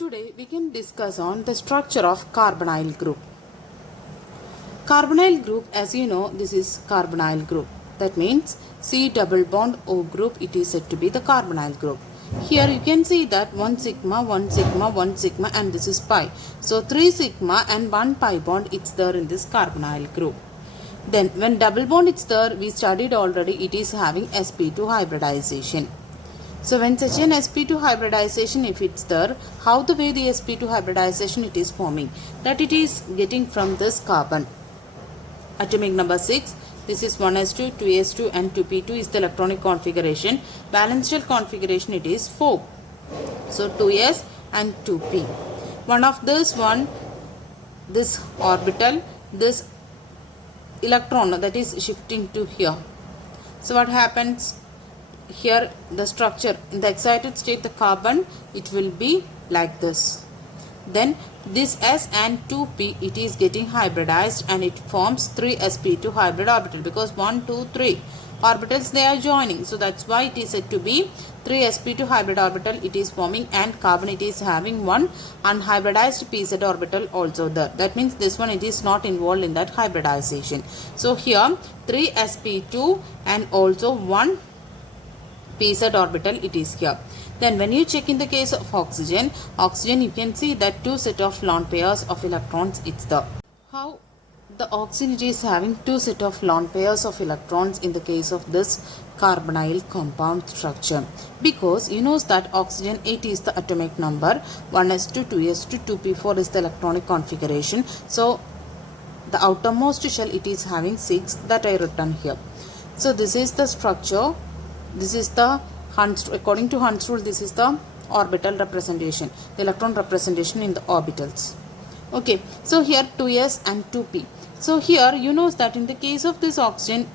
Today we can discuss on the structure of carbonyl group. Carbonyl group, as you know, this is carbonyl group. That means C double bond O group, it is said to be the carbonyl group. Here you can see that 1 sigma, 1 sigma, 1 sigma and this is pi. So 3 sigma and 1 pi bond it's there in this carbonyl group. Then when double bond it's there, we studied already, it is having sp2 hybridization. So when such an sp2 hybridization, if it's there, how the way the sp2 hybridization it is forming? That it is getting from this carbon. Atomic number 6, this is 1s2, 2s2 and 2p2 is the electronic configuration. Valence shell configuration it is 4. So 2s and 2p. One of this orbital, this electron that is shifting to here. So what happens? Here the structure in the excited state, the carbon, it will be like this. Then this S and 2p it is getting hybridized and it forms 3 sp2 hybrid orbital, because 1, 2, 3 orbitals they are joining. So that's why it is said to be 3 sp2 hybrid orbital it is forming, and carbon it is having one unhybridized pz orbital also there. That means this one it is not involved in that hybridization. So here 3 sp2 and also 1 pz orbital it is here. Then when you check in the case of oxygen you can see that 2 set of lone pairs of electrons it's there. How the oxygen it is having 2 set of lone pairs of electrons in the case of this carbonyl compound structure? Because you know that oxygen 8 is the atomic number, 1s2, 2s2, 2p4 is the electronic configuration. So the outermost shell it is having 6 that I written here. So this is the structure. This is the according to Hund's rule, this is the orbital representation, the electron representation in the orbitals. Okay, so here 2s and 2p. So here you know that in the case of this oxygen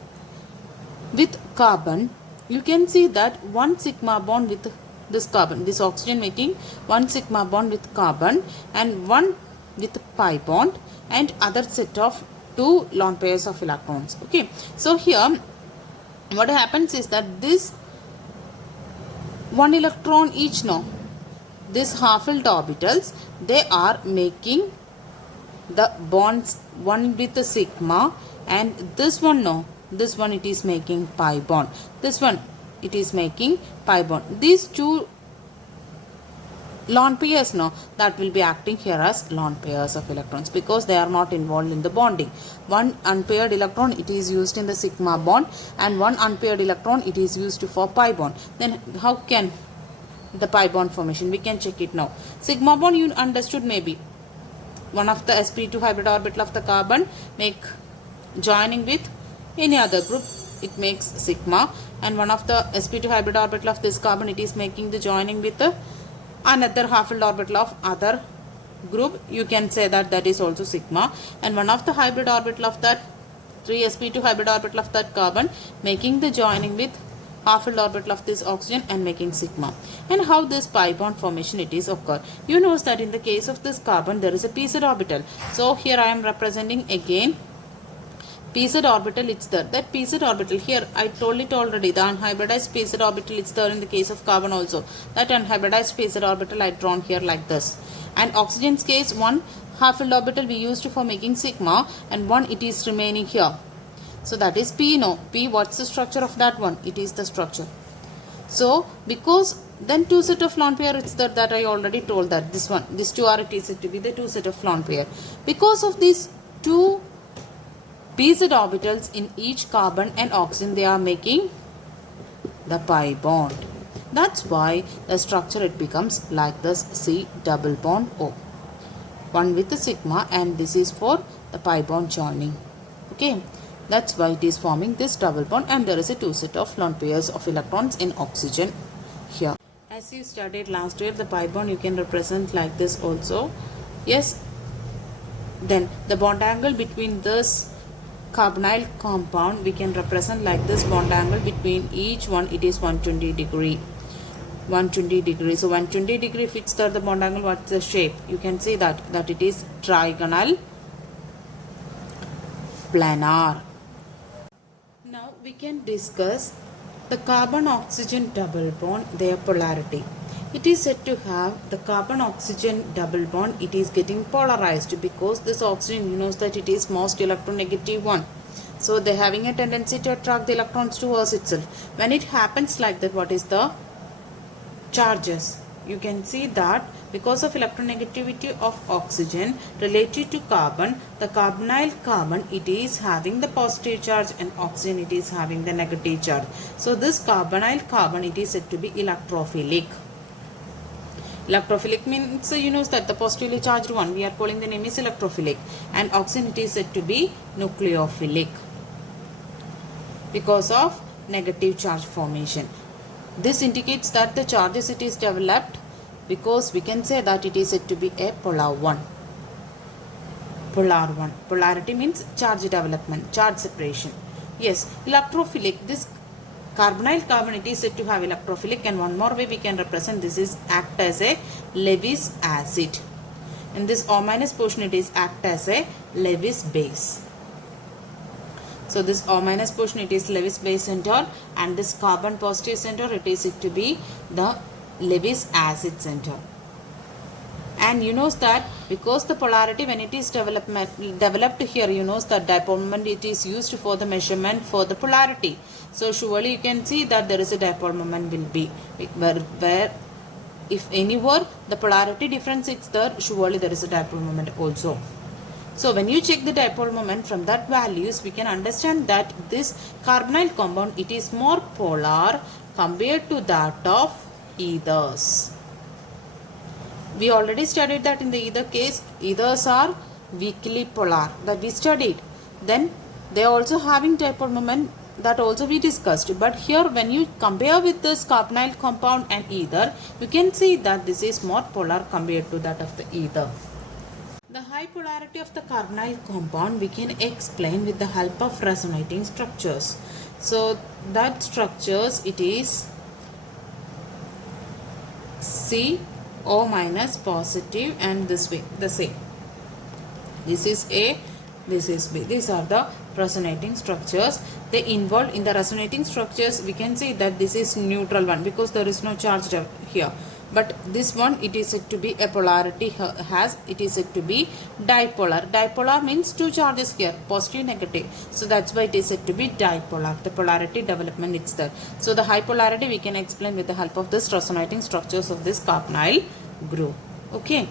with carbon, you can see that 1 sigma bond with this carbon, this oxygen making 1 sigma bond with carbon and 1 with pi bond and other set of 2 lone pairs of electrons. Okay, so here what happens is that this 1 electron each now, this half-filled orbitals, they are making the bonds, one with the sigma, and this one no, this one it is making pi bond, this one it is making pi bond. These 2 lone pairs now, that will be acting here as lone pairs of electrons, because they are not involved in the bonding. One unpaired electron it is used in the sigma bond and one unpaired electron it is used for pi bond. Then how can the pi bond formation? We can check it now. Sigma bond you understood, maybe one of the sp2 hybrid orbital of the carbon make joining with any other group, it makes sigma, and one of the sp2 hybrid orbital of this carbon it is making the joining with the another half-filled orbital of other group, you can say that that is also sigma, and one of the hybrid orbital of that 3 sp2 hybrid orbital of that carbon making the joining with half-filled orbital of this oxygen and making sigma. And how this pi bond formation it is occur? You know that in the case of this carbon there is a pz orbital. So here I am representing again pz orbital, it's there. That pz orbital here I told it already, the unhybridized pz orbital it's there in the case of carbon also. That unhybridized pz orbital I drawn here like this. And oxygen's case, one half-filled orbital we used for making sigma and one it is remaining here. So that is p. No, p, what's the structure of that one? It is the structure. So because then 2 set of lone pair it's there, that I already told that this one, this 2 are it is said to be the 2 set of lone pair. Because of these 2 pz orbitals in each carbon and oxygen, they are making the pi bond. That's why the structure it becomes like this, C double bond O. One with the sigma, and this is for the pi bond joining. Okay, that's why it is forming this double bond, and there is a 2 set of lone pairs of electrons in oxygen here. As you studied last year, the pi bond you can represent like this also. Yes. Then the bond angle between this carbonyl compound we can represent like this. Bond angle between each one it is 120 degree. 120 degree. So 120 degree fits there the bond angle. What's the shape? You can see that it is trigonal planar. Now we can discuss the carbon oxygen double bond, their polarity. It is said to have the carbon oxygen double bond. It is getting polarized because this oxygen, you know that it is most electronegative one. So they are having a tendency to attract the electrons towards itself. When it happens like that, what is the charges? You can see that because of electronegativity of oxygen related to carbon, the carbonyl carbon, it is having the positive charge, and oxygen, it is having the negative charge. So this carbonyl carbon, it is said to be electrophilic. Electrophilic means, you know that the positively charged one, we are calling the name is electrophilic, and oxygen, it is said to be nucleophilic because of negative charge formation. This indicates that the charges it is developed because we can say that it is said to be a polar one. Polar one. Polarity means charge development, charge separation. Yes, electrophilic. This carbonyl carbon, it is said to have electrophilic, and one more way we can represent this is act as a Lewis acid. In this O- portion, it is act as a Lewis base. So this O- portion, it is Lewis base center, and this carbon positive center, it is said to be the Lewis acid center. And you know that because the polarity, when it is developed here, you know that dipole moment, it is used for the measurement for the polarity. So surely you can see that there is a dipole moment will be where if anywhere the polarity difference is there, surely there is a dipole moment also. So when you check the dipole moment from that values, we can understand that this carbonyl compound, it is more polar compared to that of ethers. We already studied that in the ether case, ethers are weakly polar, that we studied. Then they are also having dipole moment, that also we discussed. But here when you compare with this carbonyl compound and ether, you can see that this is more polar compared to that of the ether. The high polarity of the carbonyl compound we can explain with the help of resonating structures. So that structures, it is CO minus positive, and this way the same. This is A, this is B. These are the resonating structures. They involved in the resonating structures, we can say that this is neutral one because there is no charge here. But this one, it is said to be a polarity has, it is said to be dipolar. Dipolar means two charges here, positive, negative. So that's why it is said to be dipolar. The polarity development is there. So the high polarity we can explain with the help of this resonating structures of this carbonyl group. Okay.